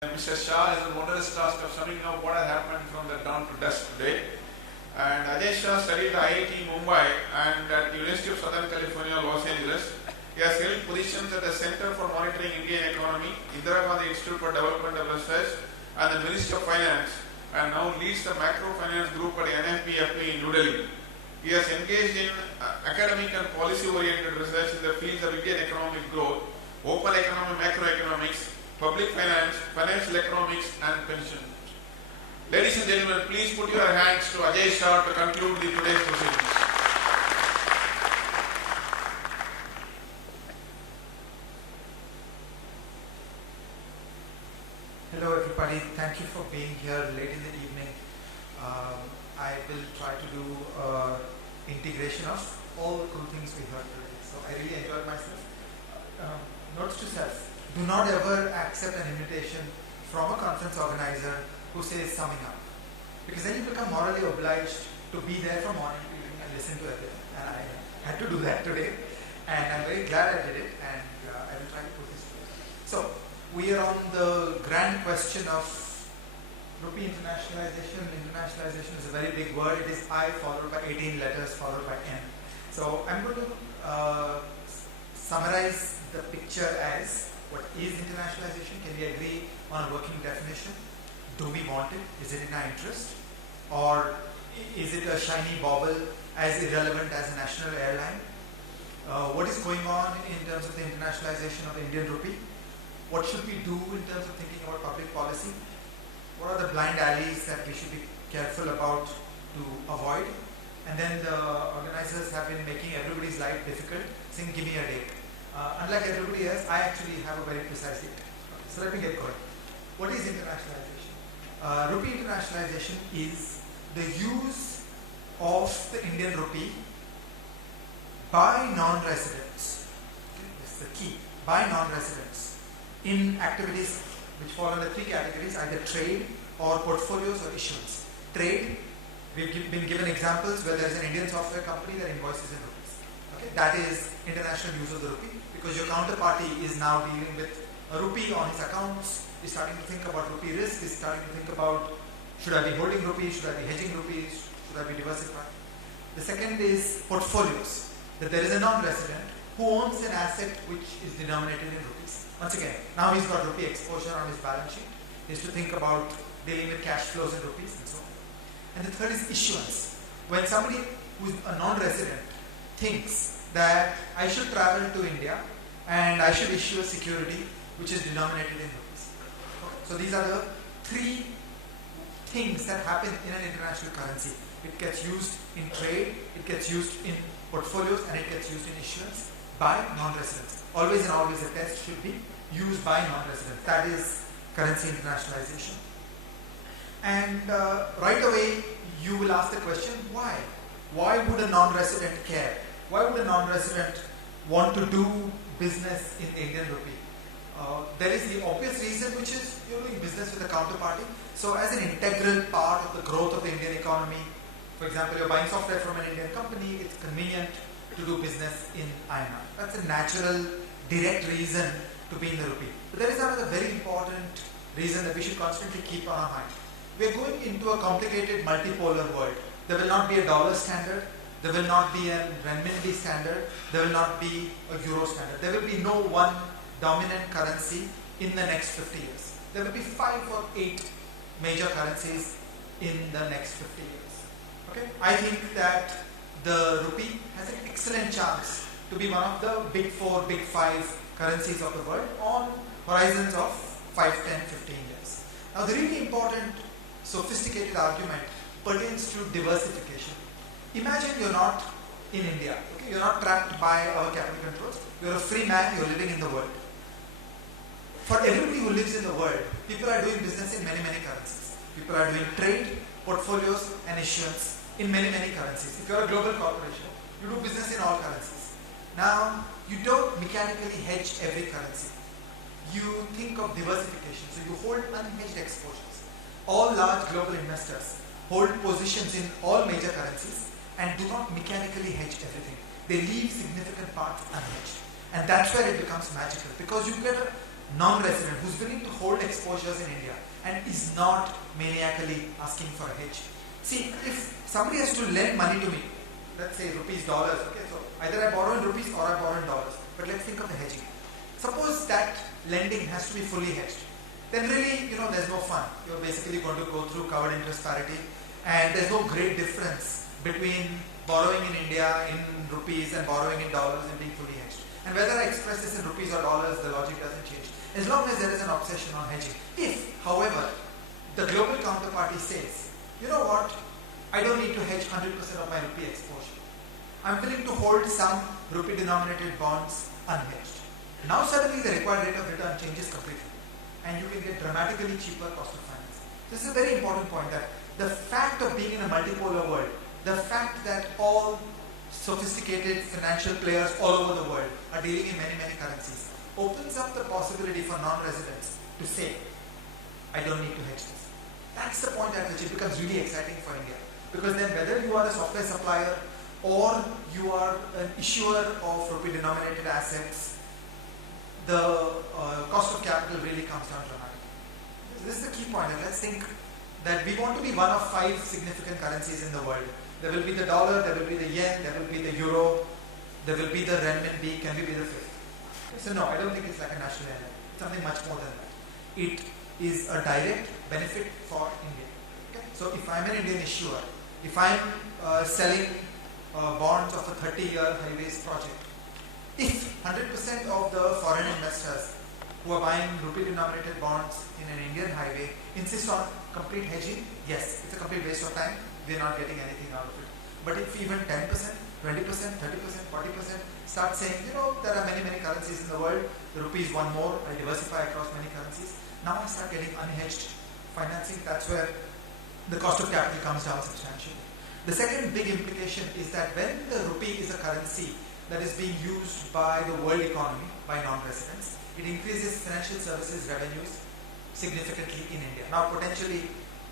Mr. Shah has a modest task of summing up what has happened from the dawn to dusk today. And Ajay Shah studied at IIT Mumbai and at University of Southern California, Los Angeles. He has held positions at the Center for Monitoring Indian Economy, Indira Gandhi Institute for Developmental Research, and the Ministry of Finance, and now leads the Macro Finance Group at NFPFP in New Delhi. He has engaged in academic and policy-oriented research in the fields of Indian economic growth, open economy, macroeconomics, public finance, financial economics, and pension. Ladies and gentlemen, please put your hands to Ajay Shah to conclude the today's proceedings. Hello everybody, thank you for being here late in the evening. I will try to do integration of all the cool things we heard today. So I really enjoyed myself. Notes to self. Do not ever accept an invitation from a conference organizer who says summing up. Because then you become morally obliged to be there from morning to evening and listen to everything. And I had to do that today. And I'm very glad I did it, and I will try to put this together. So, we are on the grand question of rupee internationalization. Internationalization is a very big word. It is I followed by 18 letters followed by N. So, I'm going to summarize the picture as what is internationalization? Can we agree on a working definition? Do we want it? Is it in our interest? Or is it a shiny bauble as irrelevant as a national airline? What is going on in terms of the internationalization of the Indian rupee? What should we do in terms of thinking about public policy? What are the blind alleys that we should be careful about to avoid? And then the organizers have been making everybody's life difficult, saying give me a date. Unlike everybody else, I actually have a very precise date. Okay, so let me get going. What is internationalization? Rupee internationalization is the use of the Indian rupee by non-residents. Okay, that's the key. By non-residents in activities which fall under three categories, either trade or portfolios or issuance. Trade, we've been given examples where there is an Indian software company that invoices in rupees. Okay, that is international use of the rupee, because your counterparty is now dealing with a rupee on its accounts, is starting to think about rupee risk, is starting to think about should I be holding rupees, should I be hedging rupees, should I be diversifying. The second is portfolios, that there is a non-resident who owns an asset which is denominated in rupees. Once again, now he's got rupee exposure on his balance sheet, he has to think about dealing with cash flows in rupees and so on. And the third is issuance. When somebody who is a non-resident thinks that I should travel to India and I should issue a security which is denominated in rupees. Okay. So these are the three things that happen in an international currency. It gets used in trade, it gets used in portfolios, and it gets used in issuance by non-residents. Always and always a test should be used by non-residents. That is currency internationalization. And right away you will ask the question, why? Why would a non-resident care? Why would a non-resident want to do business in the Indian rupee? There is the obvious reason, which is you're doing business with a counterparty. So as an integral part of the growth of the Indian economy, for example, you're buying software from an Indian company, it's convenient to do business in INR. That's a natural, direct reason to be in the rupee. But there is another very important reason that we should constantly keep on our mind. We're going into a complicated multipolar world. There will not be a dollar standard, there will not be a renminbi standard, there will not be a euro standard. There will be no one dominant currency in the next 50 years. There will be 5 or 8 major currencies in the next 50 years. Okay? I think that the rupee has an excellent chance to be one of the big 4, big 5 currencies of the world on horizons of 5, 10, 15 years. Now the really important sophisticated argument pertains to diversification. Imagine you're not in India, okay? You're not trapped by our capital controls. You're a free man, you're living in the world. For everybody who lives in the world, people are doing business in many, many currencies. People are doing trade, portfolios, and issuance in many, many currencies. If you're a global corporation, you do business in all currencies. Now, you don't mechanically hedge every currency. You think of diversification. So you hold unhedged exposures. All large global investors hold positions in all major currencies and do not mechanically hedge everything. They leave significant parts unhedged. And that's where it becomes magical, because you get a non-resident who's willing to hold exposures in India and is not maniacally asking for a hedge. See, if somebody has to lend money to me, let's say rupees, dollars, okay, so either I borrow in rupees or I borrow in dollars, but let's think of the hedging. Suppose that lending has to be fully hedged, then really, there's no fun. You're basically going to go through covered interest parity, and there's no great difference between borrowing in India in rupees and borrowing in dollars and being fully hedged. And whether I express this in rupees or dollars, the logic doesn't change, as long as there is an obsession on hedging. If, however, the global counterparty says, you know what, I don't need to hedge 100% of my rupee exposure. I'm willing to hold some rupee denominated bonds unhedged. Now suddenly the required rate of return changes completely, and you can get dramatically cheaper cost of finance. This is a very important point, that the fact of being in a multipolar world, the fact that all sophisticated financial players all over the world are dealing in many, many currencies, opens up the possibility for non-residents to say, I don't need to hedge this. That's the point at which it becomes really exciting for India. Because then whether you are a software supplier or you are an issuer of rupee denominated assets, the cost of capital really comes down dramatically. This is the key point, and let's think that we want to be one of 5 significant currencies in the world. There will be the dollar, there will be the yen, there will be the euro, there will be the renminbi. Can we be the 5th? So no, I don't think it's like a national airline. It's something much more than that. It is a direct benefit for India. Okay? So if I'm an Indian issuer, if I'm selling bonds of a 30-year highways project, if 100% of the foreign investors who are buying rupee-denominated bonds in an Indian highway insist on complete hedging, yes, it's a complete waste of time. We're not getting anything out of it. But if even 10%, 20%, 30%, 40% start saying, there are many, many currencies in the world, the rupee is one more, I diversify across many currencies, now I start getting unhedged financing. That's where the cost of capital comes down substantially. The second big implication is that when the rupee is a currency that is being used by the world economy, by non-residents, it increases financial services revenues significantly in India. Now potentially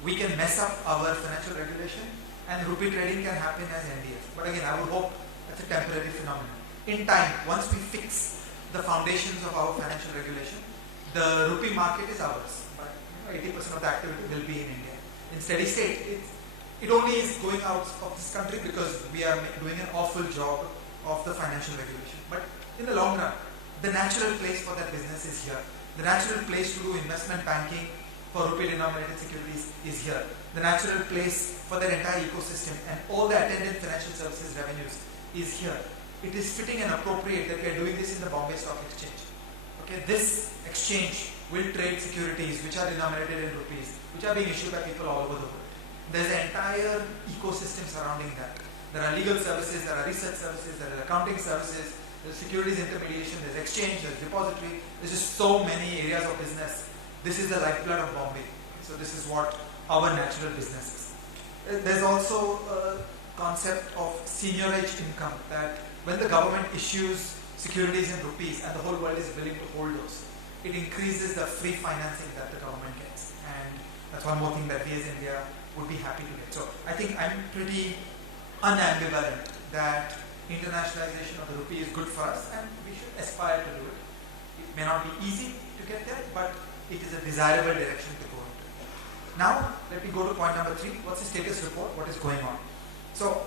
we can mess up our financial regulation and rupee trading can happen as NDF. But again, I would hope that's a temporary phenomenon. In time, once we fix the foundations of our financial regulation, the rupee market is ours. But 80% of the activity will be in India. In steady state, it only is going out of this country because we are doing an awful job of the financial regulation. But in the long run, the natural place for that business is here. The natural place to do investment banking for rupee-denominated securities is here. The natural place for that entire ecosystem and all the attendant financial services revenues is here. It is fitting and appropriate that we are doing this in the Bombay Stock Exchange. Okay, this exchange will trade securities which are denominated in rupees, which are being issued by people all over the world. There's an entire ecosystem surrounding that. There are legal services, there are research services, there are accounting services, there's securities intermediation, there's exchange, there's depository, there's just so many areas of business. This is the lifeblood of Bombay. So this is what our natural business is. There's also a concept of seniorage income, that when the government issues securities in rupees and the whole world is willing to hold those, it increases the free financing that the government gets. And that's one more thing that we as India would be happy to get. So I think I'm pretty unambivalent that internationalization of the rupee is good for us and we should aspire to do it. It may not be easy to get there, but it is a desirable direction to go into. Now, let me go to point number 3. What's the status report? What is going on? So,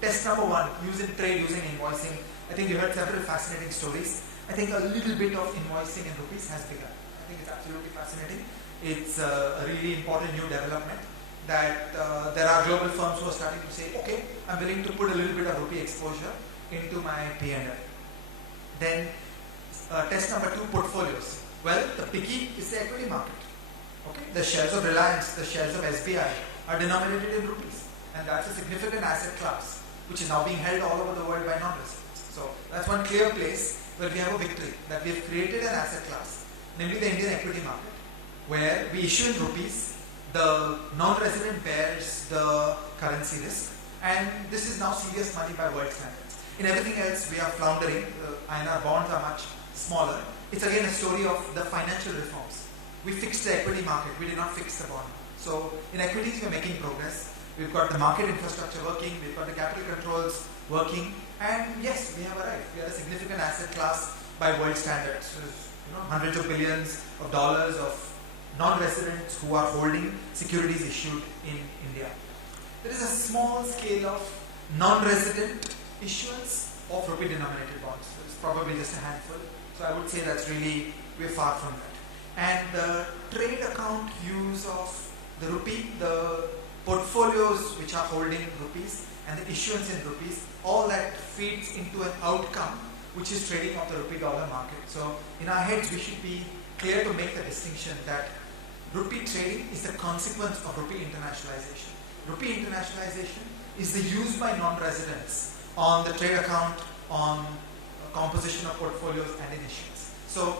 test number 1, using trade, using invoicing. I think you heard several fascinating stories. I think a little bit of invoicing in rupees has begun. I think it's absolutely fascinating. It's a really important new development that there are global firms who are starting to say, okay, I'm willing to put a little bit of rupee exposure into my P&L. Then test number 2, portfolios. Well, the picky is the equity market. Okay, the shares of Reliance, the shares of SBI are denominated in rupees, and that's a significant asset class which is now being held all over the world by non-residents. So that's one clear place where we have a victory, that we have created an asset class, namely the Indian equity market, where we issue in rupees, the non-resident bears the currency risk, and this is now serious money by world standards. In everything else, we are floundering. INR bonds are much smaller. It's again a story of the financial reforms. We fixed the equity market, we did not fix the bond. So in equities, we're making progress. We've got the market infrastructure working, we've got the capital controls working, and yes, we have arrived. We are a significant asset class by world standards. hundreds of billions of dollars of non-residents who are holding securities issued in India. There is a small scale of non-resident issuance of rupee-denominated bonds. It's probably just a handful. So I would say that's really, we're far from that. And the trade account use of the rupee, the portfolios which are holding rupees, and the issuance in rupees, all that feeds into an outcome which is trading of the rupee dollar market. So in our heads we should be clear to make the distinction that rupee trading is the consequence of rupee internationalization. Rupee internationalization is the use by non-residents on the trade account, on composition of portfolios and in issuance. So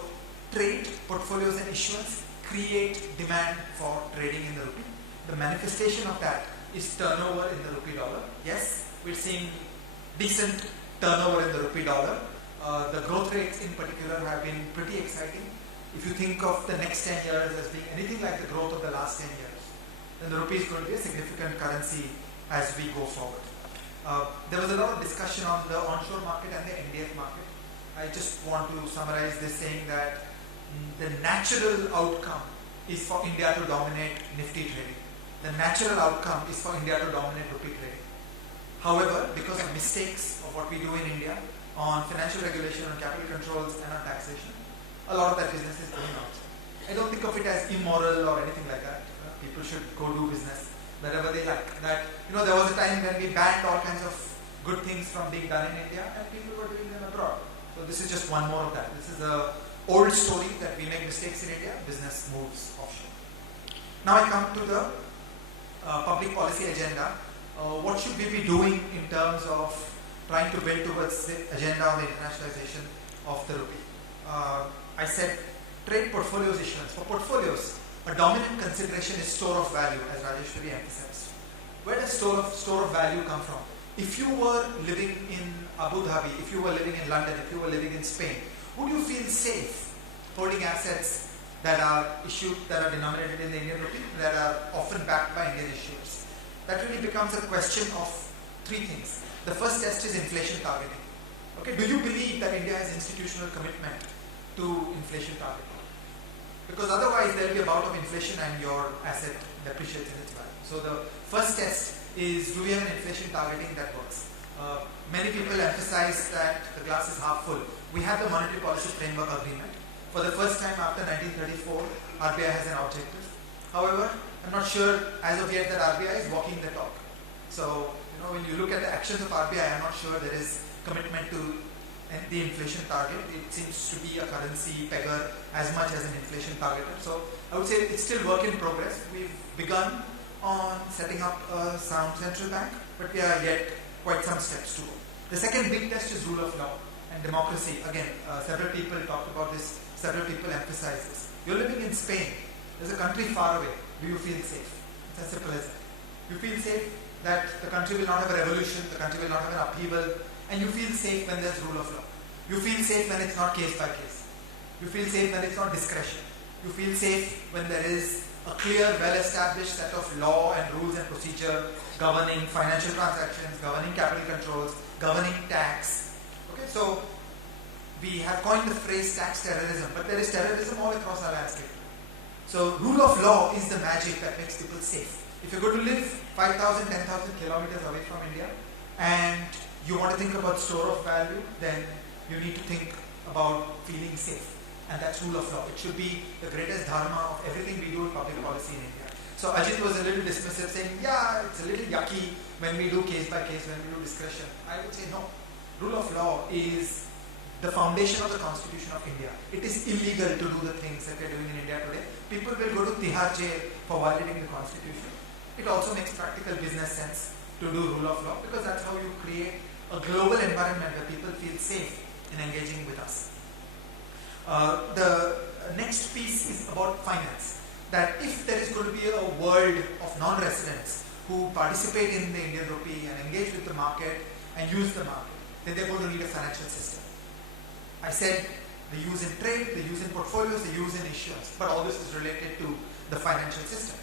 trade, portfolios and issuance create demand for trading in the rupee. The manifestation of that is turnover in the rupee dollar. Yes, we're seeing decent turnover in the rupee dollar. The growth rates in particular have been pretty exciting. If you think of the next 10 years as being anything like the growth of the last 10 years, then the rupee is going to be a significant currency as we go forward. There was a lot of discussion on the onshore market and the NDF market. I just want to summarize this saying that the natural outcome is for India to dominate Nifty trading. The natural outcome is for India to dominate rupee trading. However, because of mistakes of what we do in India on financial regulation, on capital controls and on taxation, a lot of that business is going outside. I don't think of it as immoral or anything like that. People should go do business wherever they like. That, there was a time when we banned all kinds of good things from being done in India and people were doing them abroad. So this is just one more of that. This is an old story that we make mistakes in India, business moves offshore. Now I come to the public policy agenda. What should we be doing in terms of trying to build towards the agenda of the internationalization of the rupee? I said trade portfolios issuance. For portfolios, a dominant consideration is store of value, as Rajeshwari emphasized. Where does store of value come from? If you were living in Abu Dhabi, if you were living in London, if you were living in Spain, would you feel safe holding assets that are issued, that are denominated in the Indian rupee, that are often backed by Indian issuers? That really becomes a question of three things. The first test is inflation targeting. Okay, do you believe that India has institutional commitment to inflation targeting? Because otherwise there will be a bout of inflation and your asset depreciates in its value. So the first test is, do we have an inflation targeting that works? Many people emphasize that the glass is half full. We have the Monetary Policy Framework Agreement. For the first time after 1934, RBI has an objective. However, I'm not sure as of yet that RBI is walking the talk. So, when you look at the actions of RBI, I'm not sure there is commitment to the inflation target. It seems to be a currency pegger as much as an inflation targeter. So I would say it's still work in progress. We've begun on setting up a sound central bank, but we are yet quite some steps to go. The second big test is rule of law and democracy. Again, several people talked about this, several people emphasize this. You're living in Spain. There's a country far away. Do you feel safe? It's as simple as that. You feel safe that the country will not have a revolution, the country will not have an upheaval, and you feel safe when there's rule of law. You feel safe when it's not case by case. You feel safe when it's not discretion. You feel safe when there is a clear, well-established set of law and rules and procedure governing financial transactions, governing capital controls, governing tax. Okay, so we have coined the phrase tax terrorism, but there is terrorism all across our landscape. So rule of law is the magic that makes people safe. If you're going to live 5,000, 10,000 kilometers away from India and you want to think about store of value, then you need to think about feeling safe. And that's rule of law. It should be the greatest dharma of everything we do in public policy in India. So Ajit was a little dismissive, saying, yeah, it's a little yucky when we do case by case, when we do discretion. I would say no. Rule of law is the foundation of the Constitution of India. It is illegal to do the things that we're doing in India today. People will go to Tihar jail for violating the Constitution. It also makes practical business sense to do rule of law, because that's how you create a global environment where people feel safe in engaging with us. The next piece is about finance. That if there is going to be a world of non-residents who participate in the Indian rupee and engage with the market and use the market, then they're going to need a financial system. I said the use in trade, the use in portfolios, the use in issuance, but all this is related to the financial system.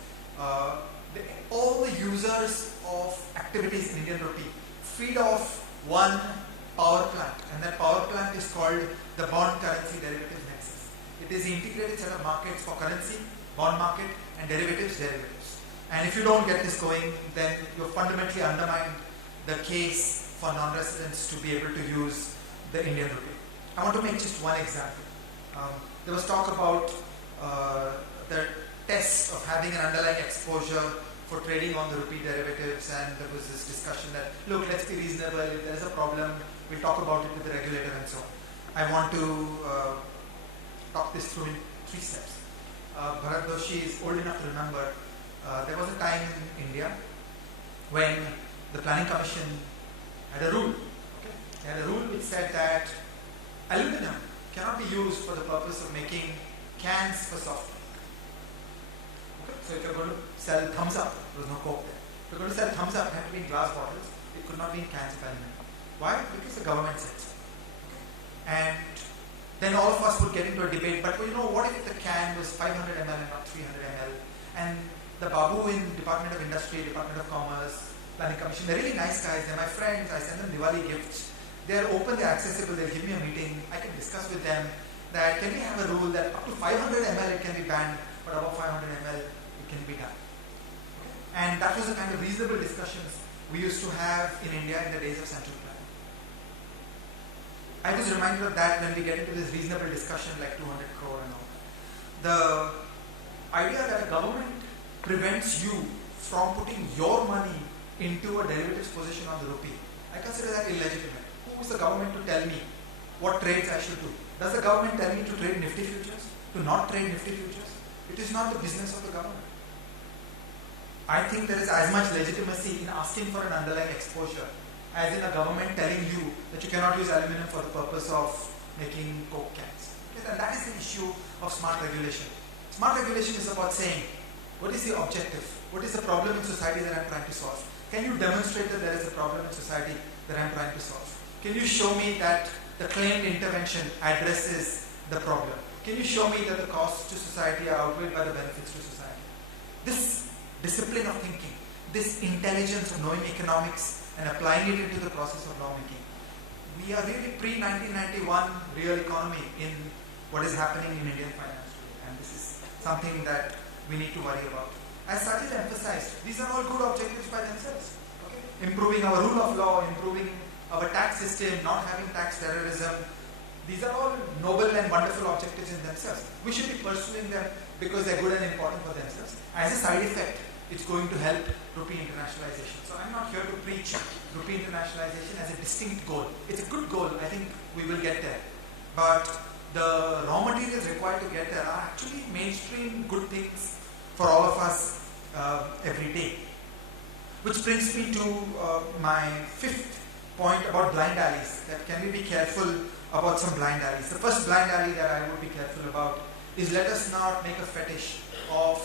All the users of activities in Indian rupee feed off one power plant, and that power plant is called the bond currency derivative nexus. It is the integrated set of markets for currency, bond market, and derivatives. And if you don't get this going, then you've fundamentally undermined the case for non-residents to be able to use the Indian rupee. I want to make just one example. There was talk about the test of having an underlying exposure for trading on the rupee derivatives, and there was this discussion that, look, let's be reasonable, if there is a problem, we'll talk about it with the regulator and so on. I want to talk this through in 3 steps. Bharat Doshi is old enough to remember there was a time in India when the Planning Commission had a rule. Okay? They had a rule which said that aluminum cannot be used for the purpose of making cans for soft drink. Okay? So if you're going to sell Thumbs Up, there was no Coke there. If you're going to sell Thumbs Up, it had to be in glass bottles. It could not be in cans of aluminum. Why? Because the government said so. Okay? And then all of us would get into a debate, but what if the can was 500 ml and not 300 ml? And the Babu in Department of Industry, Department of Commerce, Planning Commission, they're really nice guys, they're my friends, I send them Diwali gifts. They're open, they're accessible, they'll give me a meeting, I can discuss with them that can we have a rule that up to 500 ml it can be banned, but above 500 ml it can be done. Okay? And that was the kind of reasonable discussions we used to have in India in the days of central planning. I was reminded of that when we get into this reasonable discussion like 200 crore and all that. The idea that a government prevents you from putting your money into a derivatives position on the rupee, I consider that illegitimate. Who is the government to tell me what trades I should do? Does the government tell me to trade Nifty futures? To not trade Nifty futures? It is not the business of the government. I think there is as much legitimacy in asking for an underlying exposure as in a government telling you that you cannot use aluminum for the purpose of making Coke cans. Okay? And that is the issue of smart regulation. Smart regulation is about saying, what is the objective? What is the problem in society that I'm trying to solve? Can you demonstrate that there is a problem in society that I'm trying to solve? Can you show me that the claimed intervention addresses the problem? Can you show me that the costs to society are outweighed by the benefits to society? This discipline of thinking, this intelligence of knowing economics and applying it into the process of lawmaking. We are really pre-1991 real economy in what is happening in Indian finance today, and this is something that we need to worry about. As Sajid emphasized, these are all good objectives by themselves. Okay? Improving our rule of law, improving our tax system, not having tax terrorism. These are all noble and wonderful objectives in themselves. We should be pursuing them because they're good and important for themselves. As a side effect, it's going to help rupee internationalization. So I'm not here to preach rupee internationalization as a distinct goal. It's a good goal. I think we will get there. But the raw materials required to get there are actually mainstream good things for all of us every day. Which brings me to my 5th point about blind alleys. That can we be careful about some blind alleys? The first blind alley that I would be careful about is let us not make a fetish of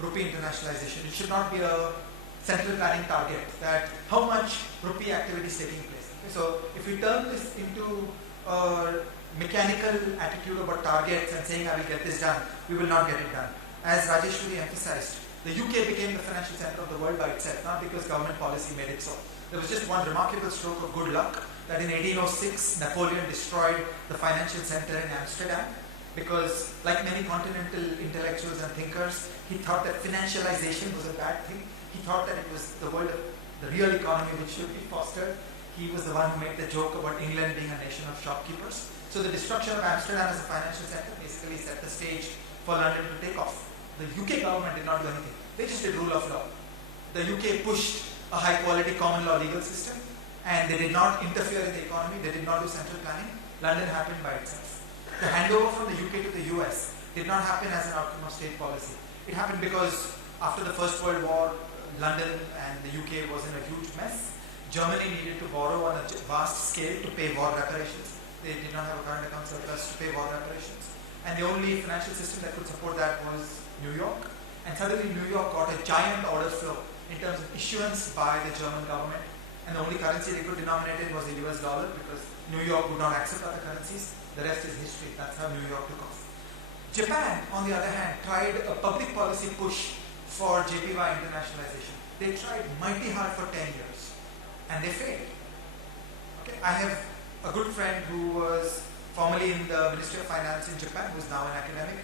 rupee internationalization. It should not be a central planning target that how much rupee activity is taking place. Okay, so if we turn this into a mechanical attitude about targets and saying I will get this done, we will not get it done. As Rajeshwari emphasized, the UK became the financial center of the world by itself, not because government policy made it so. There was just one remarkable stroke of good luck that in 1806 Napoleon destroyed the financial center in Amsterdam because, like many continental intellectuals and thinkers, he thought that financialization was a bad thing. He thought that it was the world of the real economy which should be fostered. He was the one who made the joke about England being a nation of shopkeepers. So the destruction of Amsterdam as a financial center basically set the stage for London to take off. The UK government did not do anything. They just did rule of law. The UK pushed a high quality common law legal system and they did not interfere in the economy. They did not do central planning. London happened by itself. The handover from the UK to the US did not happen as an outcome of state policy. It happened because after the First World War, London and the UK was in a huge mess. Germany needed to borrow on a vast scale to pay war reparations. They did not have a current account surplus to pay war reparations. And the only financial system that could support that was New York. And suddenly New York got a giant order flow in terms of issuance by the German government. And the only currency they could denominate in was the US dollar because New York would not accept other currencies. The rest is history. That's how New York took off. Japan, on the other hand, tried a public policy push for JPY internationalization. They tried mighty hard for 10 years and they failed. Okay? I have a good friend who was formerly in the Ministry of Finance in Japan, who's now an academic.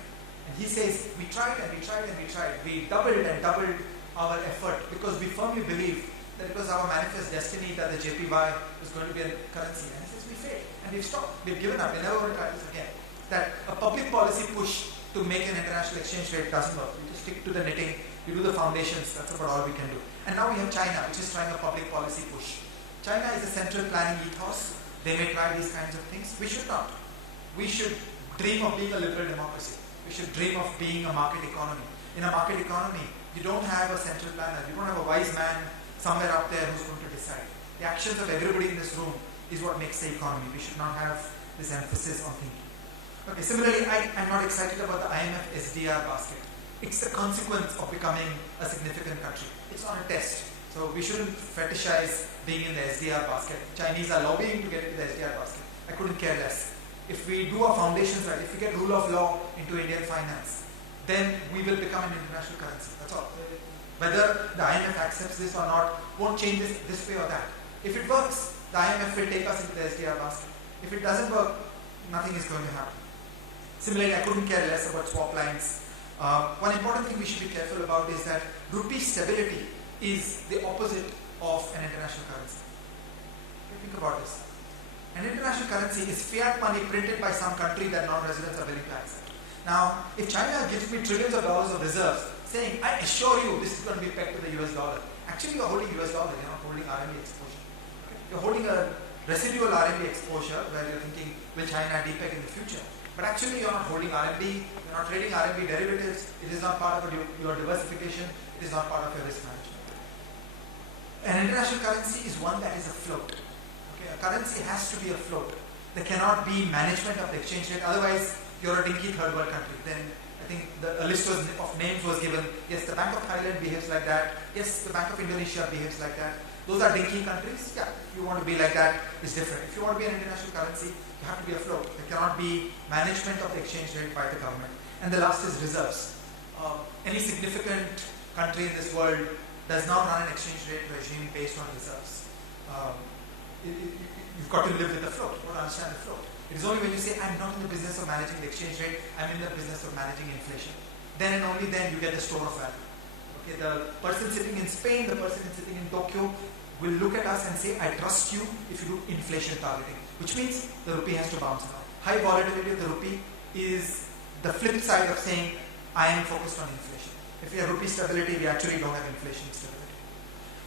And he says, we tried and we tried and we tried. We doubled and doubled our effort because we firmly believe that it was our manifest destiny that the JPY was going to be a currency. And he says, we failed and we've stopped. We've given up. We're never going to try this again. That a public policy push to make an international exchange rate doesn't work. You just stick to the knitting, you do the foundations, that's about all we can do. And now we have China, which is trying a public policy push. China is a central planning ethos. They may try these kinds of things. We should not. We should dream of being a liberal democracy. We should dream of being a market economy. In a market economy, you don't have a central planner. You don't have a wise man somewhere up there who's going to decide. The actions of everybody in this room is what makes the economy. We should not have this emphasis on thinking. Okay, similarly, I'm not excited about the IMF SDR basket. It's the consequence of becoming a significant country. It's not a test. So we shouldn't fetishize being in the SDR basket. Chinese are lobbying to get into the SDR basket. I couldn't care less. If we do our foundations right, if we get rule of law into Indian finance, then we will become an international currency. That's all. Whether the IMF accepts this or not won't change this way or that. If it works, the IMF will take us into the SDR basket. If it doesn't work, nothing is going to happen. Similarly, I couldn't care less about swap lines. One important thing we should be careful about is that rupee stability is the opposite of an international currency. Think about this. An international currency is fiat money printed by some country that non-residents are willing to accept. Now, if China gives me trillions of dollars of reserves, saying, I assure you this is going to be pegged to the US dollar. Actually, you're holding US dollar, you're not holding RMB exposure. Okay? You're holding a residual RMB exposure where you're thinking, will China depeg in the future? But actually, you're not holding RMB, you're not trading RMB derivatives, it is not part of your diversification, it is not part of your risk management. An international currency is one that is afloat. Okay? A currency has to be afloat. There cannot be management of the exchange rate, otherwise you're a dinky third world country. Then I think a list of names was given. Yes, the Bank of Thailand behaves like that. Yes, the Bank of Indonesia behaves like that. Those are dinky countries. Yeah, if you want to be like that, it's different. If you want to be an international currency, you have to be afloat. There cannot be management of the exchange rate by the government. And the last is reserves. Any significant country in this world does not run an exchange rate regime based on reserves. You've got to live with the float. You've got to understand the float. It is only when you say, I'm not in the business of managing the exchange rate, I'm in the business of managing inflation. Then and only then you get the store of value. Okay, the person sitting in Spain, the person sitting in Tokyo will look at us and say, I trust you if you do inflation targeting, which means the rupee has to bounce around. High volatility of the rupee is the flip side of saying, I am focused on inflation. If we have rupee stability, we actually don't have inflation stability.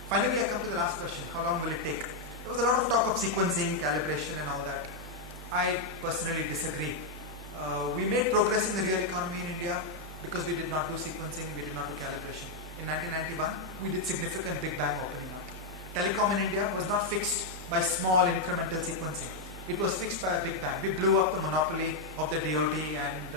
Finally, I come to the last question. How long will it take? There was a lot of talk of sequencing, calibration and all that. I personally disagree. We made progress in the real economy in India because we did not do sequencing, we did not do calibration. In 1991, we did significant Big Bang opening up. Telecom in India was not fixed by small incremental sequencing. It was fixed by a Big Bang. We blew up the monopoly of the DOT and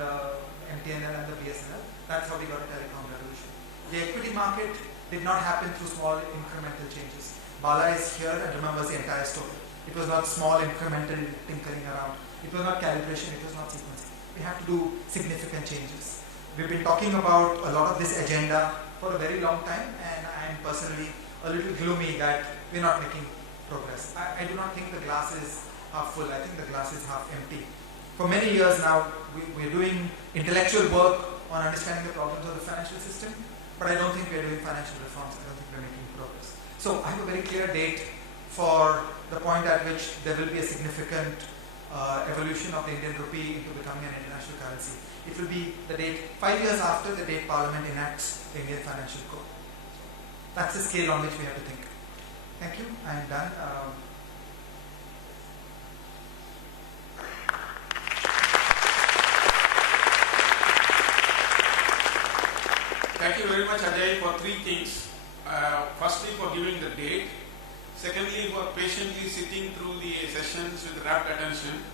MTNL and the BSNL. That's how we got a telecom revolution. The equity market did not happen through small incremental changes. Bala is here and remembers the entire story. It was not small incremental tinkering around. It was not calibration, it was not sequencing. We have to do significant changes. We've been talking about a lot of this agenda for a very long time, and I am personally a little gloomy that we're not making progress. I do not think the glass is half full. I think the glass is half empty. For many years now, we're doing intellectual work on understanding the problems of the financial system, but I don't think we're doing financial reforms. I don't think we're making progress. So I have a very clear date for the point at which there will be a significant evolution of the Indian rupee into becoming an international currency. It will be the date 5 years after the date Parliament enacts the Indian Financial Code. That's the scale on which we have to think. Thank you. I am done. Thank you very much, Ajay, for three things. Firstly, for giving the date. Secondly, for patiently sitting through the sessions with rapt attention.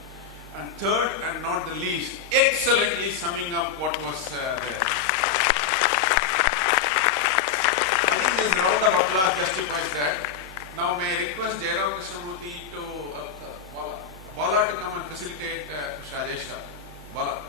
And third, and not the least, excellently summing up what was there. I think this round of applause justifies that. Now, may I request Jairam Krishnamurthy to Bala to come and facilitate Rajesh. Bala.